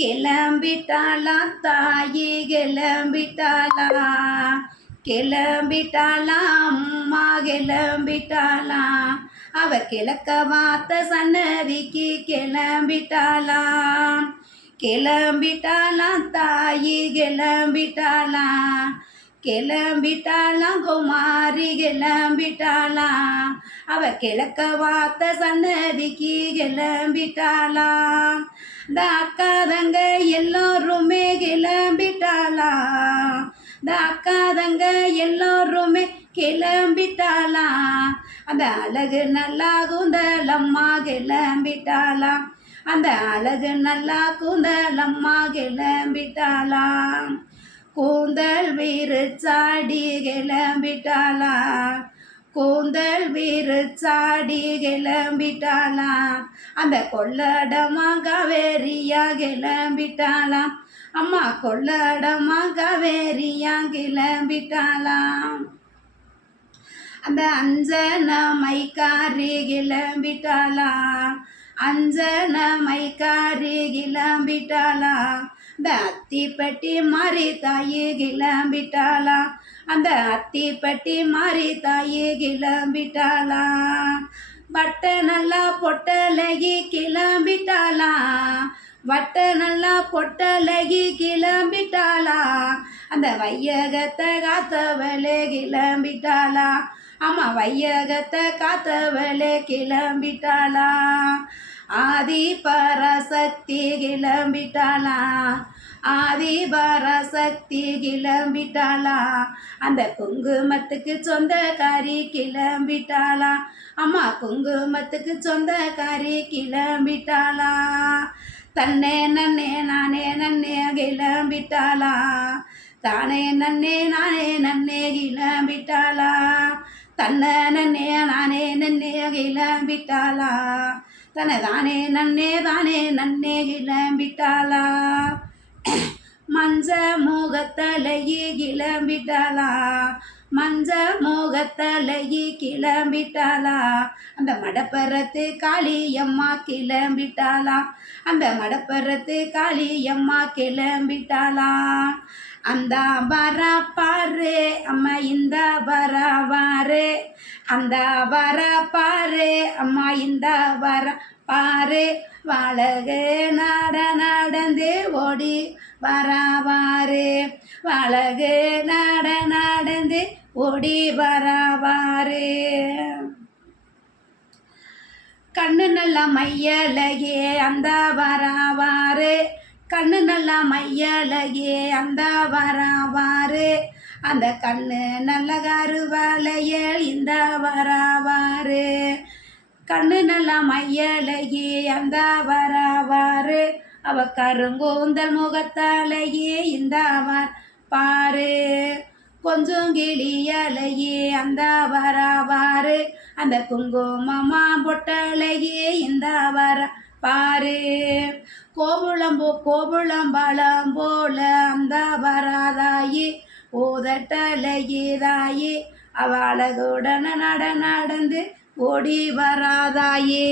கிளம்பிட்டாளா தாயி கிளம்பிட்டாளா, கிளம்பிட்டாளா அம்மா கிளம்பிட்டாளா, அவ கிழக்க வாத்த சன்னதிக்கு கிளம்பிட்டாளா, கிளம்பிட்டாளா தாயி கிளம்பிட்டாளா, கிளம்பிட்டாளா குமாரி கிளம்பிட்டாளா, அவ கிழக்க வாத்த சன்னதிக்கு கிளம்பிட்டாளா, இந்த அக்காதங்க எல்லோருமே கிளம்பிட்டாளா, இந்த அக்காதங்க எல்லோருமே கிளம்பிட்டாளா, அந்த அழகு நல்லா கூந்தலம்மா கிளம்பிட்டாளா, அந்த அழகு நல்லா கூந்தலம்மா கிளம்பிட்டாளா, கூந்தல் விரிச்சாடி கிளம்பிட்டாளா, கூந்தல் விரிச்சாடி கிளம்பிட்டாளா, அந்த கொள்ளடமா காவேரியா கிளம்பிட்டாளா, அம்மா கொள்ளடமா காவேரியா கிளம்பிட்டாளா, அந்த அஞ்சன மைக்காரி கிளம்பிட்டாளா, அஞ்சன மைக்காரி கிளம்பிட்டாளா, அந்த அத்திப்பட்டி மாறி தாயி கிளம்பிட்டாளா, அந்த அத்திப்பட்டி மாறி தாயி கிளம்பிட்டாளா, வட்ட நல்லா பொட்டலகி கிளம்பிட்டாளா, வட்ட நல்லா பொட்டலகி கிளம்பிட்டாளா, அந்த வையகத்தை காத்தவளே கிளம்பிட்டாளா, அம்மா வையகத்தை காத்தவளே கிளம்பிட்டாளா, ஆதி பராசக்தி கிளம்பிட்டாளா, ஆதி பராசக்தி கிளம்பிட்டாளா, அந்த குங்குமத்துக்கு சொந்தக்காரி கிளம்பிட்டாளா, அம்மா குங்குமத்துக்கு சொந்தக்காரி கிளம்பிட்டாளா, தன்னே நன்னே நானே நன்னே கிளம்பிட்டாளா, தானே நன்னே நானே நன்னே கிளம்பிட்டாளா, தன்னை நன்னே நானே நன்னே கிளம்பிட்டாளா, தன்னை தானே நன்னே கிளம்பிட்டாளா, மஞ்ச முகத்தலையி கிளம்பிட்டாளா, மஞ்ச முகத்தலையி கிளம்பிட்டாளா, அந்த மடப்பரத்து காளியம்மா கிளம்பிட்டாளா, அந்த மடப்பரத்து காளியம்மா கிளம்பிட்டாளா, அந்த வரா பாரு அம்மா இந்த வரா பாரு, அந்த வரா பாரு அம்மா இந்த வரா பாரு, வழகு நடந்து ஓடி வரவாரு, வழகு நடந்து ஓடி வரவாரு, கண்ணு நல்லா மையலகே அந்த வரவாரு, கண்ணு நல்லா மையலகே அந்த வரவாரு, அந்த கண்ணு நல்ல கருவளையல் இந்த வரவாரு, கண்ணு நல்லா மையலகி அந்த வரவாரு, அவ கருங்கூந்தல் முகத்தழகி இந்த பாரு, கொஞ்சம் கிளியழகி அந்த வரவாரு, அந்த குங்குமமா பொட்டழகி இந்த வர பாரு, கோபுளம்பழம் போல அந்த வராதாயி ஊதட்டழகி தாயி, அவ அழகுடன் நடந்து ஓடி வராதாயே.